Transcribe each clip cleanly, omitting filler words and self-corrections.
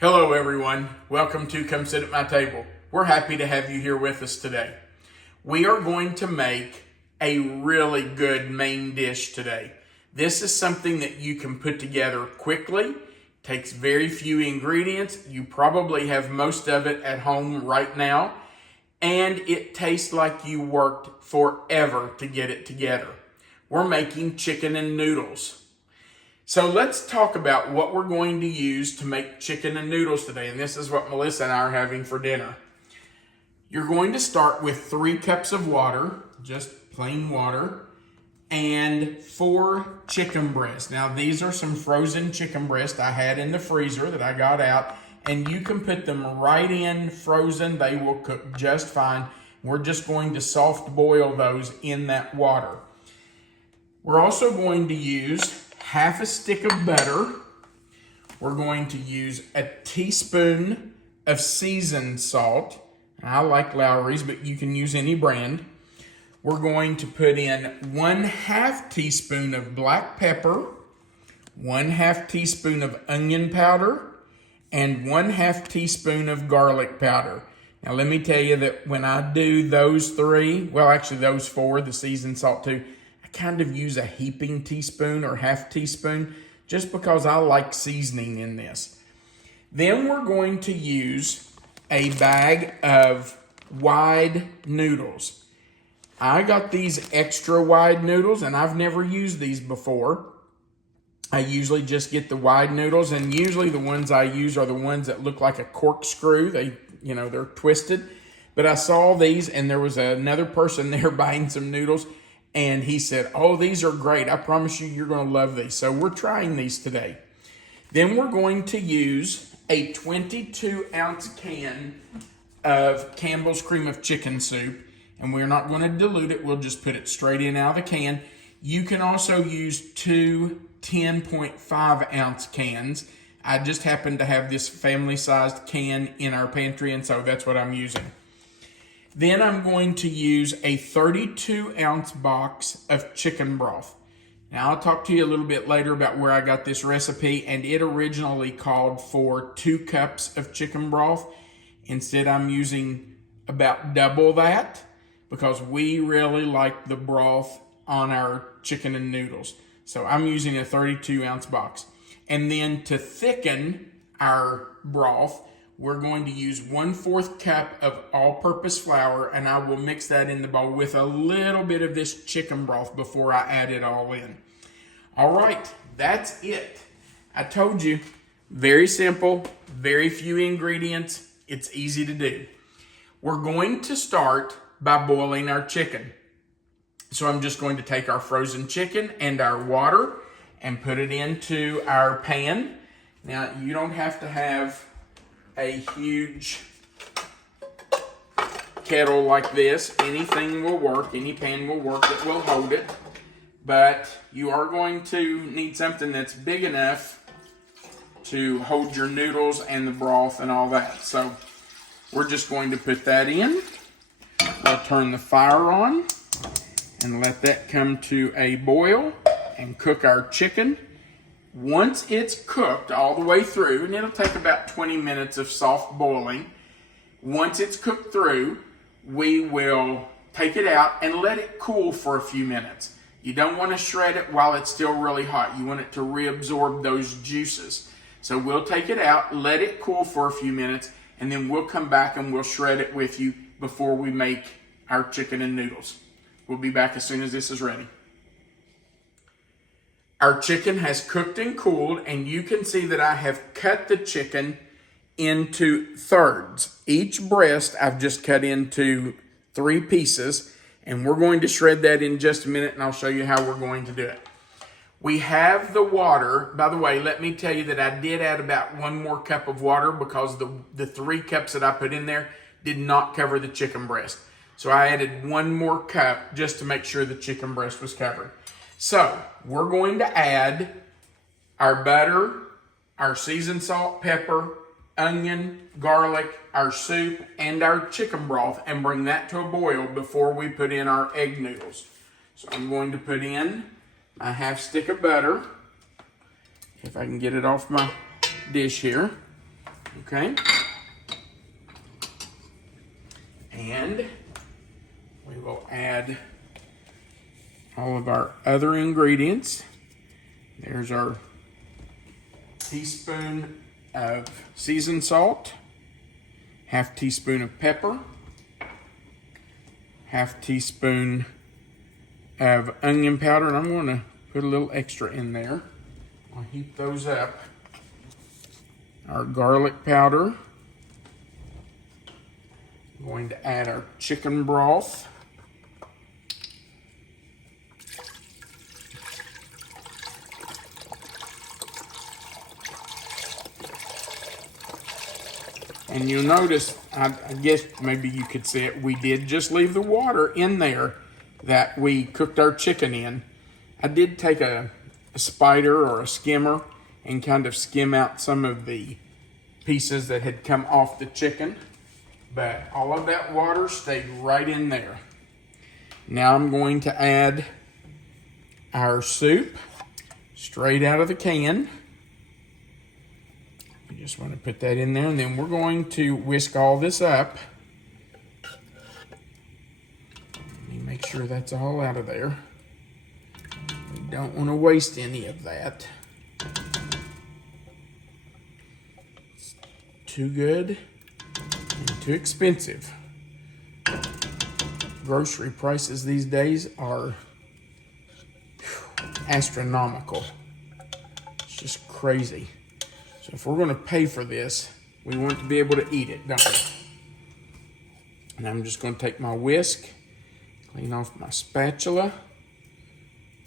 Hello everyone, welcome to Come Sit at My Table. We're happy to have you here with us today. We are going to make a really good main dish today. This is something that you can put together quickly, takes very few ingredients. You probably have most of it at home right now, and it tastes like you worked forever to get it together. We're making chicken and noodles. So let's talk about what we're going to use to make chicken and noodles today. And this is what Melissa and I are having for dinner. You're going to start with 3 cups of water, just plain water, and 4 chicken breasts. Now these are some frozen chicken breasts I had in the freezer that I got out. And you can put them right in frozen. They will cook just fine. We're just going to soft boil those in that water. We're also going to use half a stick of butter. We're going to use a teaspoon of seasoned salt. I like Lowry's, but you can use any brand. We're going to put in 1/2 teaspoon of black pepper, 1/2 teaspoon of onion powder, and 1/2 teaspoon of garlic powder. Now let me tell you that when I do those 3, well actually those 4, the seasoned salt too, kind of use a heaping teaspoon or half teaspoon just because I like seasoning in this. Then we're going to use a bag of wide noodles. I got these extra wide noodles and I've never used these before. I usually just get the wide noodles, and usually the ones I use are the ones that look like a corkscrew. They're twisted. But I saw these and there was another person there buying some noodles, and he said, oh, these are great. I promise you're going to love these. So we're trying these today. Then we're going to use a 22-ounce can of Campbell's cream of chicken soup. And we're not going to dilute it. We'll just put it straight in out of the can. You can also use 2 10.5-ounce cans. I just happen to have this family-sized can in our pantry, and so that's what I'm using. Then I'm going to use a 32-ounce box of chicken broth. Now I'll talk to you a little bit later about where I got this recipe, and it originally called for 2 cups of chicken broth. Instead I'm using about double that because we really like the broth on our chicken and noodles. So I'm using a 32-ounce box. And then to thicken our broth, we're going to use 1/4 cup of all-purpose flour, and I will mix that in the bowl with a little bit of this chicken broth before I add it all in. All right, that's it. I told you, very simple, very few ingredients. It's easy to do. We're going to start by boiling our chicken. So I'm just going to take our frozen chicken and our water and put it into our pan. Now, you don't have to have a huge kettle like this. Anything will work, any pan will work that will hold it. But you are going to need something that's big enough to hold your noodles and the broth and all that. So we're just going to put that in. We'll turn the fire on and let that come to a boil and cook our chicken. Once it's cooked all the way through, and it'll take about 20 minutes of soft boiling, once it's cooked through, we will take it out and let it cool for a few minutes. You don't want to shred it while it's still really hot. You want it to reabsorb those juices. So we'll take it out, let it cool for a few minutes, and then we'll come back and we'll shred it with you before we make our chicken and noodles. We'll be back as soon as this is ready. Our chicken has cooked and cooled, and you can see that I have cut the chicken into thirds. Each breast I've just cut into 3 pieces, and we're going to shred that in just a minute, and I'll show you how we're going to do it. We have the water. By the way, let me tell you that I did add about 1 more cup of water because the 3 cups that I put in there did not cover the chicken breast. So I added 1 more cup just to make sure the chicken breast was covered. So we're going to add our butter, our seasoned salt, pepper, onion, garlic, our soup, and our chicken broth, and bring that to a boil before we put in our egg noodles. So I'm going to put in my 1/2 stick of butter. If I can get it off my dish here. Okay. And we will add all of our other ingredients. There's our teaspoon of seasoned salt, half teaspoon of pepper, half teaspoon of onion powder, and I'm going to put a little extra in there. I'll heat those up. Our garlic powder. I'm going to add our chicken broth. And you'll notice, I guess maybe you could see it, we did just leave the water in there that we cooked our chicken in. I did take a spider or a skimmer and kind of skim out some of the pieces that had come off the chicken, but all of that water stayed right in there. Now I'm going to add our soup straight out of the can. You just want to put that in there, and then we're going to whisk all this up. Let me make sure that's all out of there. We don't want to waste any of that. It's too good and too expensive. Grocery prices these days are astronomical. It's just crazy. So if we're going to pay for this, we want to be able to eat it, don't we? And I'm just going to take my whisk, clean off my spatula,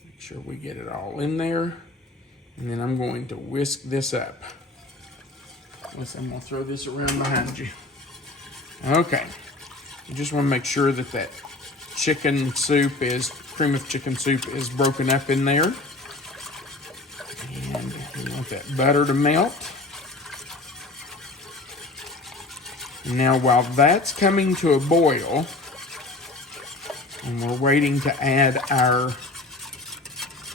make sure we get it all in there, and then I'm going to whisk this up. I'm going to throw this around behind you. Okay. You just want to make sure that that chicken soup cream of chicken soup is broken up in there. And you want that butter to melt. Now while that's coming to a boil, and we're waiting to add our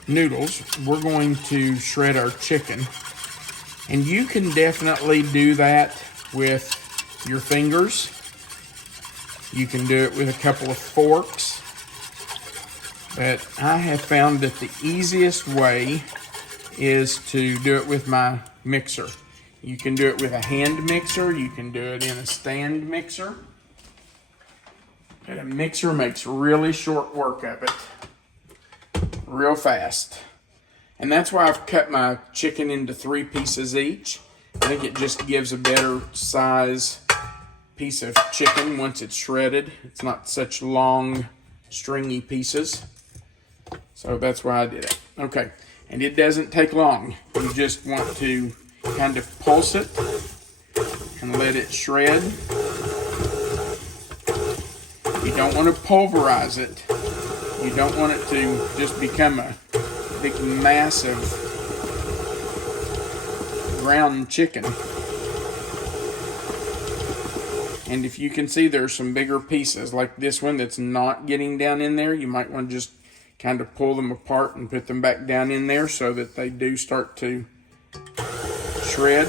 noodles, we're going to shred our chicken. And you can definitely do that with your fingers. You can do it with a couple of forks. But I have found that the easiest way is to do it with my mixer. You can do it with a hand mixer. You can do it in a stand mixer. And a mixer makes really short work of it. Real fast. And that's why I've cut my chicken into 3 pieces each. I think it just gives a better size piece of chicken once it's shredded. It's not such long, stringy pieces. So that's why I did it. Okay. And it doesn't take long. You just want to kind of pulse it and let it shred. You don't want to pulverize it. You don't want it to just become a big massive ground chicken. And if you can see, there's some bigger pieces like this one that's not getting down in there. You might want to just kind of pull them apart and put them back down in there so that they do start to shred.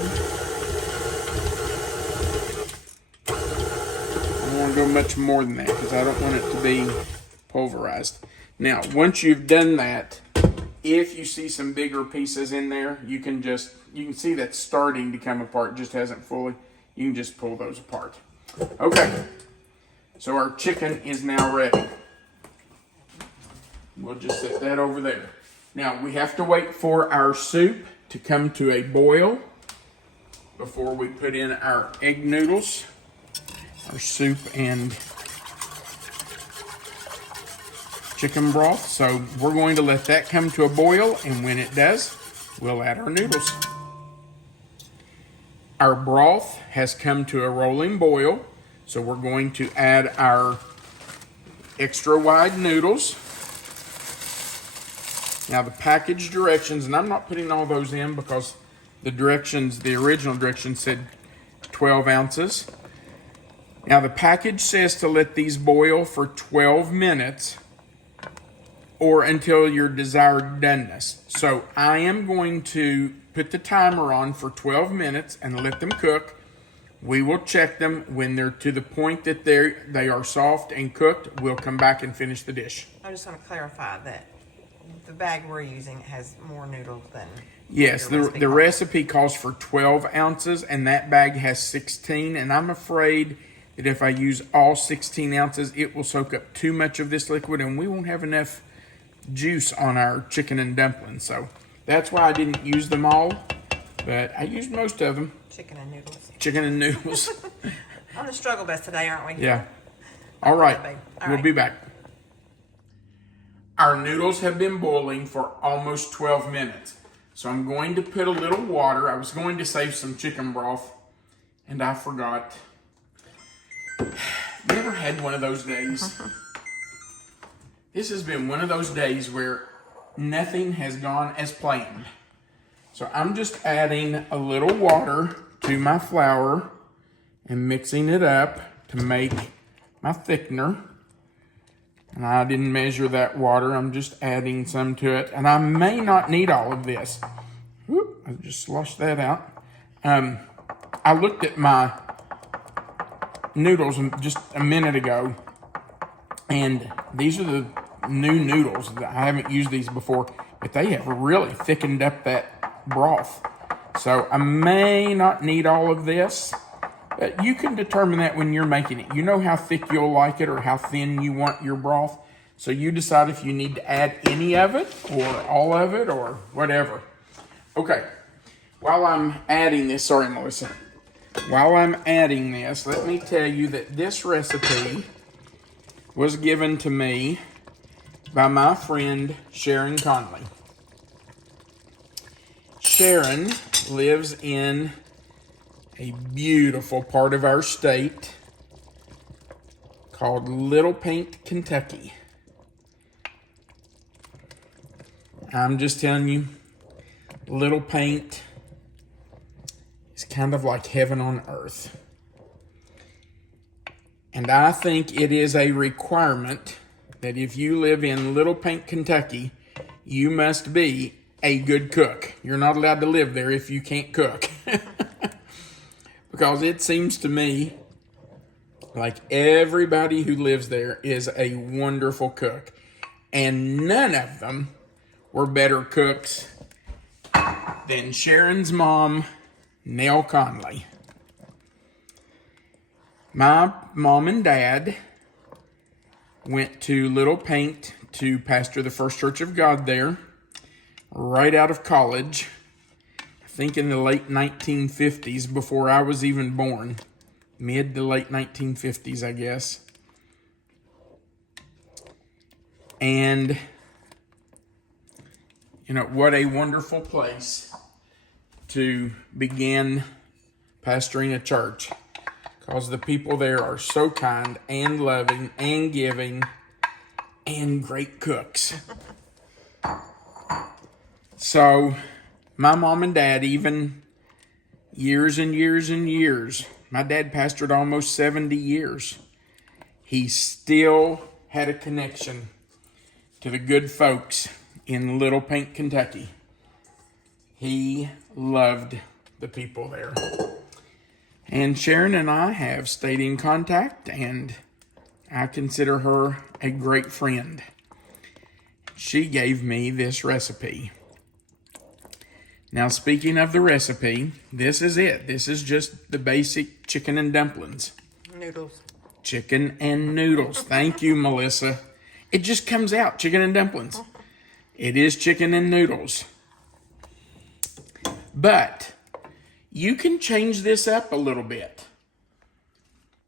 I don't want to go much more than that because I don't want it to be pulverized. Now, once you've done that, if you see some bigger pieces in there, you can see that's starting to come apart, just hasn't fully. You can just pull those apart. Okay, so our chicken is now ready. We'll just set that over there. Now, we have to wait for our soup to come to a boil before we put in our egg noodles, our soup and chicken broth. So we're going to let that come to a boil, and when it does, we'll add our noodles. Our broth has come to a rolling boil, so we're going to add our extra wide noodles. Now the package directions, and I'm not putting all those in because the original directions said 12 ounces. Now the package says to let these boil for 12 minutes or until your desired doneness. So I am going to put the timer on for 12 minutes and let them cook. We will check them when they're to the point that they are soft and cooked. We'll come back and finish the dish. I just want to clarify that the bag we're using has more noodles than yes. The recipe calls for 12 ounces, and that bag has 16. And I'm afraid that if I use all 16 ounces, it will soak up too much of this liquid, and we won't have enough juice on our chicken and dumplings. So that's why I didn't use them all, but I used most of them. Chicken and noodles. Chicken and noodles. On the struggle bus today, aren't we? Yeah. All right. We'll be back. Our noodles have been boiling for almost 12 minutes. So I'm going to put a little water. I was going to save some chicken broth, and I forgot. You ever had one of those days? This has been one of those days where nothing has gone as planned. So I'm just adding a little water to my flour and mixing it up to make my thickener. And I didn't measure that water. I'm just adding some to it. And I may not need all of this. Whoop, I just sloshed that out. I looked at my noodles just a minute ago. And these are the new noodles. I haven't used these before. But they have really thickened up that broth. So I may not need all of this, but you can determine that when you're making it. You know how thick you'll like it or how thin you want your broth. So you decide if you need to add any of it or all of it or whatever. Okay, while I'm adding this, sorry Melissa. While I'm adding this, let me tell you that this recipe was given to me by my friend Sharon Conley. Sharon lives in a beautiful part of our state called Little Paint, Kentucky. I'm just telling you, Little Paint is kind of like heaven on earth. And I think it is a requirement that if you live in Little Paint, Kentucky, you must be a good cook. You're not allowed to live there if you can't cook. Because it seems to me like everybody who lives there is a wonderful cook. And none of them were better cooks than Sharon's mom, Nell Conley. My mom and dad went to Little Paint to pastor the First Church of God there. Right out of college, I think in the late 1950s, before I was even born. Mid to late 1950s, I guess. And, you know, what a wonderful place to begin pastoring a church. Because the people there are so kind and loving and giving and great cooks. So, my mom and dad, even years and years and years, my dad pastored almost 70 years. He still had a connection to the good folks in Little Paint, Kentucky. He loved the people there. And Sharon and I have stayed in contact, and I consider her a great friend. She gave me this recipe. Now, speaking of the recipe, this is it. This is just the basic chicken and dumplings. Noodles. Chicken and noodles. Thank you, Melissa. It just comes out, chicken and dumplings. It is chicken and noodles. But you can change this up a little bit.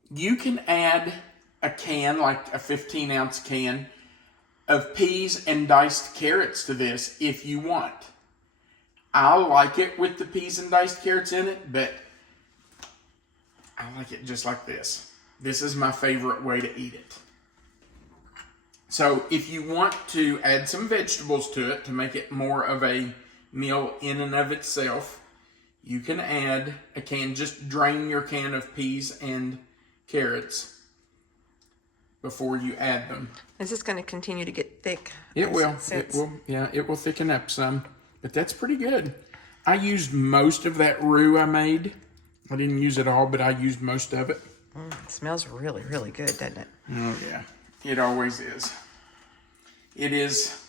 You can add a can, like a 15-ounce can, of peas and diced carrots to this if you want. I like it with the peas and diced carrots in it, but I like it just like this. This is my favorite way to eat it. So if you want to add some vegetables to it to make it more of a meal in and of itself, you can add a can. Just drain your can of peas and carrots before you add them. Is this going to continue to get thick? It will. It will. Yeah, it will thicken up some. But that's pretty good. I used most of that roux I made, I didn't use it all, but I used most of it. It smells really, really good, doesn't it? Oh, yeah. It always is. It is.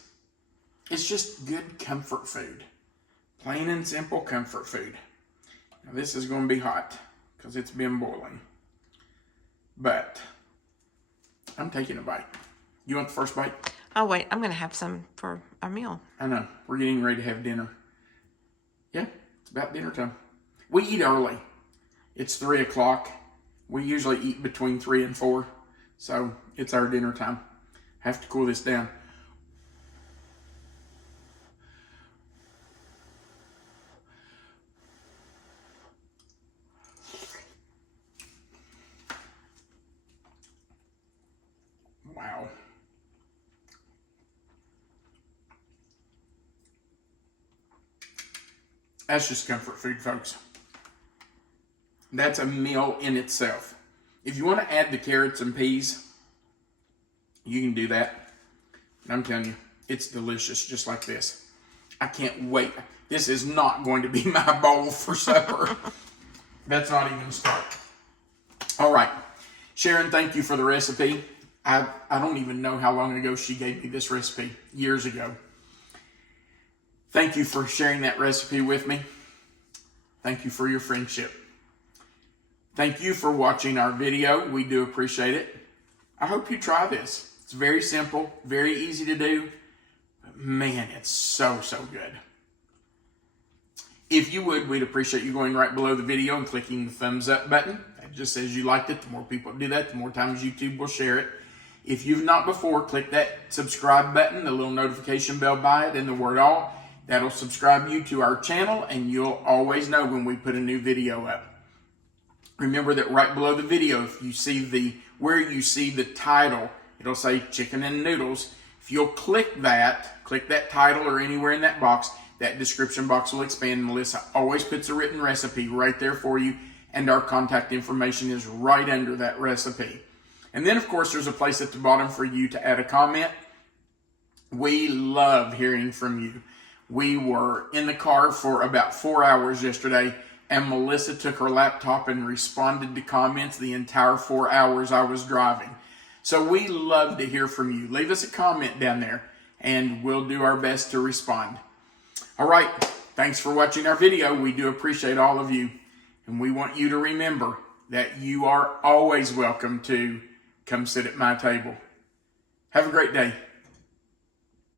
It's just good comfort food. Plain and simple comfort food. Now, this is going to be hot because it's been boiling. But I'm taking a bite. You want the first bite? Oh, wait. I'm going to have some for our meal. I know. We're getting ready to have dinner. Yeah, it's about dinner time. We eat early. It's 3 o'clock. We usually eat between 3 and 4. So it's our dinner time. Have to cool this down. Wow. That's just comfort food, folks. That's a meal in itself. If you want to add the carrots and peas, you can do that. And I'm telling you, it's delicious just like this. I can't wait. This is not going to be my bowl for supper. That's not even a start. All right. Sharon, thank you for the recipe. I don't even know how long ago she gave me this recipe, years ago. Thank you for sharing that recipe with me. Thank you for your friendship. Thank you for watching our video. We do appreciate it. I hope you try this. It's very simple, very easy to do. But man, it's so, so good. If you would, we'd appreciate you going right below the video and clicking the thumbs up button. That just says you liked it. The more people do that, the more times YouTube will share it. If you've not before, click that subscribe button, the little notification bell by it, and the word all. That'll subscribe you to our channel, and you'll always know when we put a new video up. Remember that right below the video, if you see where you see the title, it'll say chicken and noodles. If you'll click that title or anywhere in that box, that description box will expand. Melissa always puts a written recipe right there for you, and our contact information is right under that recipe. And then, of course, there's a place at the bottom for you to add a comment. We love hearing from you. We were in the car for about 4 hours yesterday, and Melissa took her laptop and responded to comments the entire 4 hours I was driving. So we love to hear from you. Leave us a comment down there, and we'll do our best to respond. All right, thanks for watching our video. We do appreciate all of you, and we want you to remember that you are always welcome to come sit at my table. Have a great day.